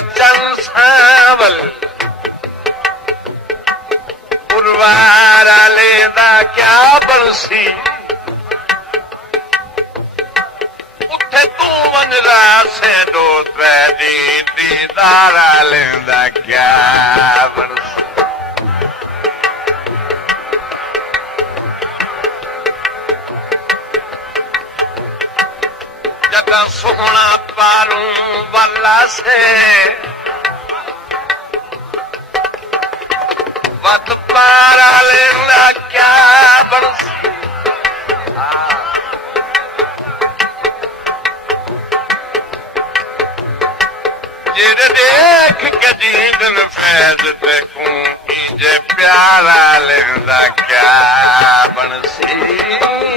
चंद सावल पुरवार आले दा क्या बनसी उठे तू वंजरा से दो त्रै दी दीदार आले दा क्या बनसी जदा सोहना पारूं वाला से वत पारा लेना क्या बनसी जिर देख के जींदन फैज देखूं जे प्यारा लेंदा क्या बनसी